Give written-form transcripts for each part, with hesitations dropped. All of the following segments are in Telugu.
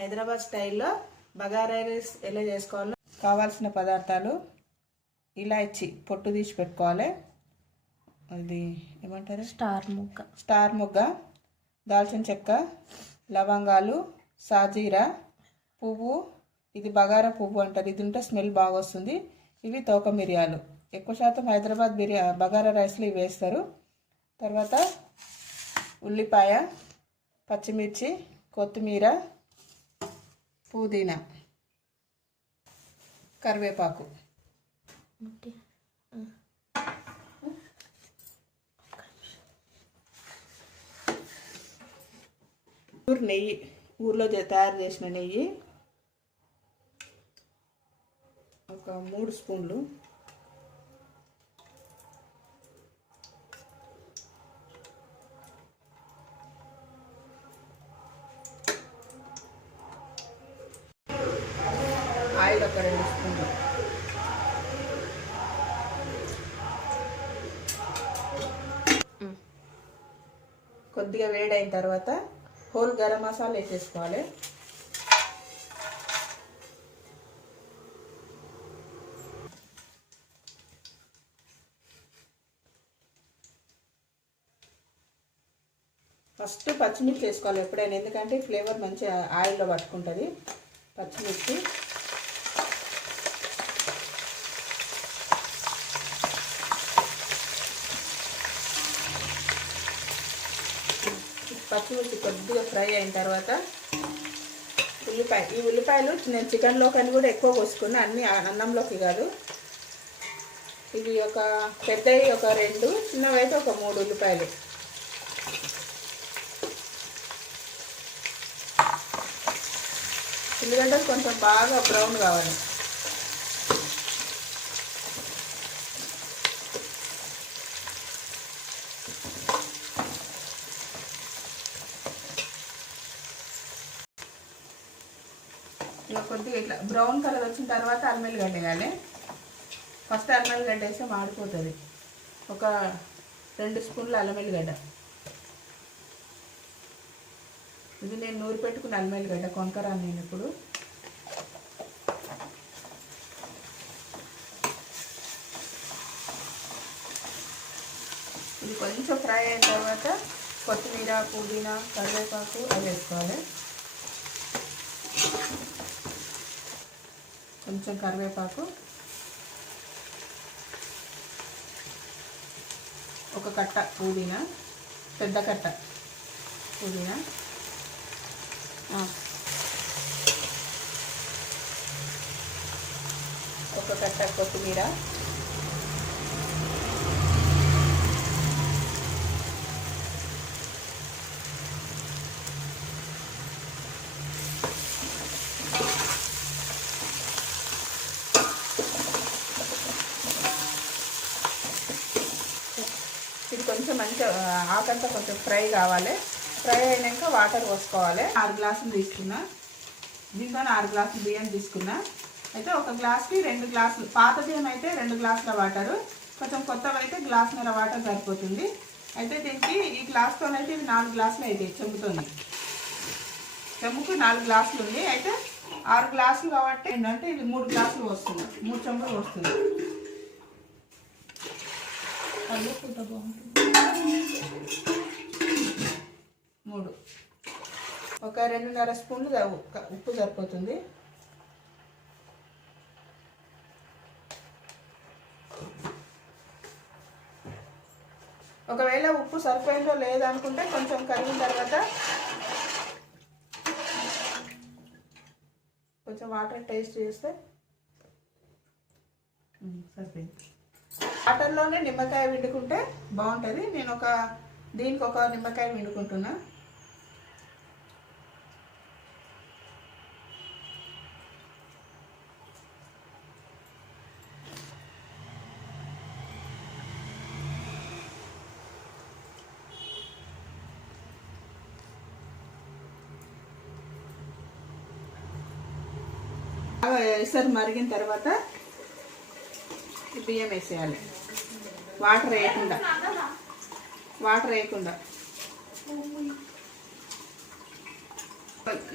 హైదరాబాద్ స్టైల్లో బగారా రైస్ ఎలా చేసుకోవాలో కావాల్సిన పదార్థాలు: ఇలాచి పొట్టు తీసి పెట్టుకోవాలి, అది ఏమంటారు స్టార్ ముగ్గ, దాల్చిన చెక్క, లవంగాలు, సాజీరా పువ్వు, ఇది బగారా పువ్వు అంటారు, ఇది ఉంటే స్మెల్ బాగా వస్తుంది. ఇవి తోక మిరియాలు. ఎక్కువ శాతం హైదరాబాద్ బగారా రైస్లో ఇవి వేస్తారు. తర్వాత ఉల్లిపాయ, పచ్చిమిర్చి, కొత్తిమీర, పుదీనా, కరివేపాకు. నెయ్యి, ఊర్లో తయారు చేసిన నెయ్యి ఒక 3 స్పూన్లు. ఆయిల్ ఒక 2 స్పూన్లు. కొద్దిగా వేడైన తర్వాత హోల్ గరం మసాలా వేసేసుకోవాలి. ఫస్ట్ పచ్చిమిర్చి వేసుకోవాలి ఎప్పుడైనా, ఎందుకంటే ఫ్లేవర్ మంచి ఆయిల్లో పట్టుకుంటుంది. పచ్చిమిర్చి, పచ్చిమిర్చి కొద్దిగా ఫ్రై అయిన తర్వాత ఉల్లిపాయ. ఈ ఉల్లిపాయలు నేను చికెన్లోకి అని కూడా ఎక్కువ కోసుకున్నా, అన్నీ అన్నంలోకి కాదు. ఇవి ఒక పెద్దవి ఒక 2, చిన్నవి అయితే ఒక 3 ఉల్లిపాయలు. ఉల్లిగడ్డలు కొంచెం బాగా బ్రౌన్ కావాలి. ఇలా కొద్దిగా ఇట్లా బ్రౌన్ కలర్ వచ్చిన తర్వాత అల్లం వెల్లిగడ్డ వేయాలి. ఫస్ట్ అల్లం వెల్లిగడ్డ వేస్తే మాడిపోతుంది. ఒక 2 స్పూన్లు అల్లం వెల్లిగడ్డ. ఇది నేను నూరి పెట్టుకున్న అల్లం వెల్లిగడ్డ, కొనకరాను నేను ఇప్పుడు. ఇది కొంచెం ఫ్రై అయిన తర్వాత కొత్తిమీర, పుదీనా, కరివేపాకు అవి వేసుకోవాలి. కొంచెం కరివేపాకు, ఒక కట్ట పుదీనా, పెద్ద కట్ట పుదీనా, ఒక కట్ట కొత్తిమీర, ఇది కొంచెం మంచిగా ఆకంతా కొంచెం ఫ్రై కావాలి. ఫ్రై అయినాక వాటర్ పోసుకోవాలి. 6 గ్లాసులు తీసుకున్నా, దీంతో 6 గ్లాసులు బియ్యం తీసుకున్నా. అయితే ఒక గ్లాస్కి 2 గ్లాసులు, పాత బియ్యం అయితే 2 గ్లాసుల వాటరు, కొంచెం కొత్తవి అయితే గ్లాసున్నర వాటర్ సరిపోతుంది. అయితే దీనికి ఈ గ్లాస్తోనైతే ఇది 4 గ్లాసులు అయితే చెంబుతుంది. చెంబుకు 4 గ్లాసులు ఉంది. అయితే 6 గ్లాసులు కాబట్టి ఏంటంటే ఇది 3 గ్లాసులు వస్తుంది, 3 చెంబులు వస్తుంది. మూడు, ఒక 2.5 స్పూన్లు ఉప్పు సరిపోతుంది. ఒకవేళ ఉప్పు సరిపోయిందో లేదనుకుంటే కొంచెం కరిగిన తర్వాత కొంచెం వాటర్ టేస్ట్ చేస్తే సరిపోయింది. వాటర్లోనే నిమ్మకాయ పిండుకుంటే బాగుంటుంది. నేను దీనికి ఒక నిమ్మకాయ పిండుకుంటున్నా. ఎసరు మరిగిన తర్వాత బియ్యం వేసేయాలి, వాటర్ వేయకుండా.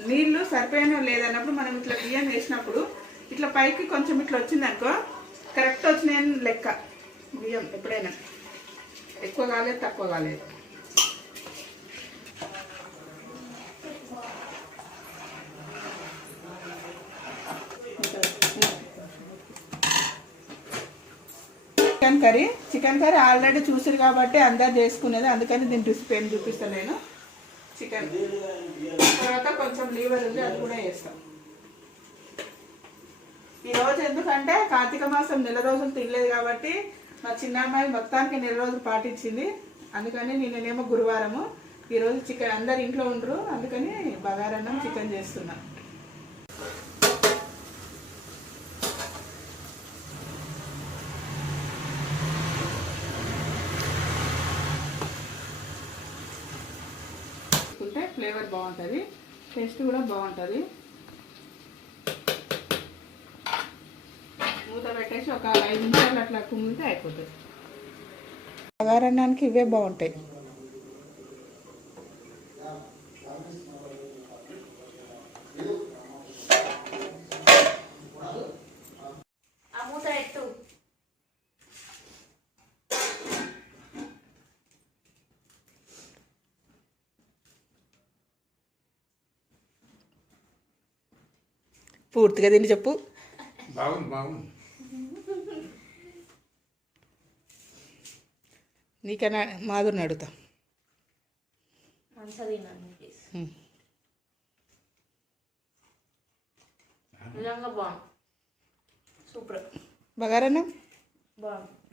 నీళ్ళు సరిపోయినా లేదన్నప్పుడు మనం ఇట్లా బియ్యం వేసినప్పుడు ఇట్లా పైకి కొంచెం ఇట్లా వచ్చింది అనుకో, కరెక్ట్ వచ్చినాయని లెక్క. బియ్యం ఎప్పుడైనా ఎక్కువ కాలేదు, తక్కువ కాలేదు. చికెన్ కర్రీ ఆల్రెడీ చూసారు కాబట్టి అందరు చేసుకునేది, అందుకని దీని రెసిపీ ఏం చూపిస్తాను నేను. చికెన్ తర్వాత కొంచెం లీవర్ ఉంది, అది కూడా వేస్తాం ఈరోజు. ఎందుకంటే కార్తీక మాసం నెల రోజులు తినలేదు కాబట్టి మా చిన్న అమ్మాయి మొత్తానికి నెల రోజులు పాటించింది. అందుకని నేనేమో గురువారము, ఈరోజు చికెన్ అందరు ఇంట్లో ఉండరు, అందుకని బగారన్నం చికెన్ చేస్తున్నా. ఫ్లేవర్ బాగుంటుంది, టేస్ట్ కూడా బాగుంటుంది. మూత పెట్టేసి ఒక 5 నిమిషాలు అట్లా కుమ్మితే అయిపోతుంది. బగారన్నానికి ఇవే బాగుంటాయి. పూర్తిగా తిని చెప్పు. నీకన్నా మాధురిని అడుగుతా. సూపర్ బగారన్నం బాగుంది.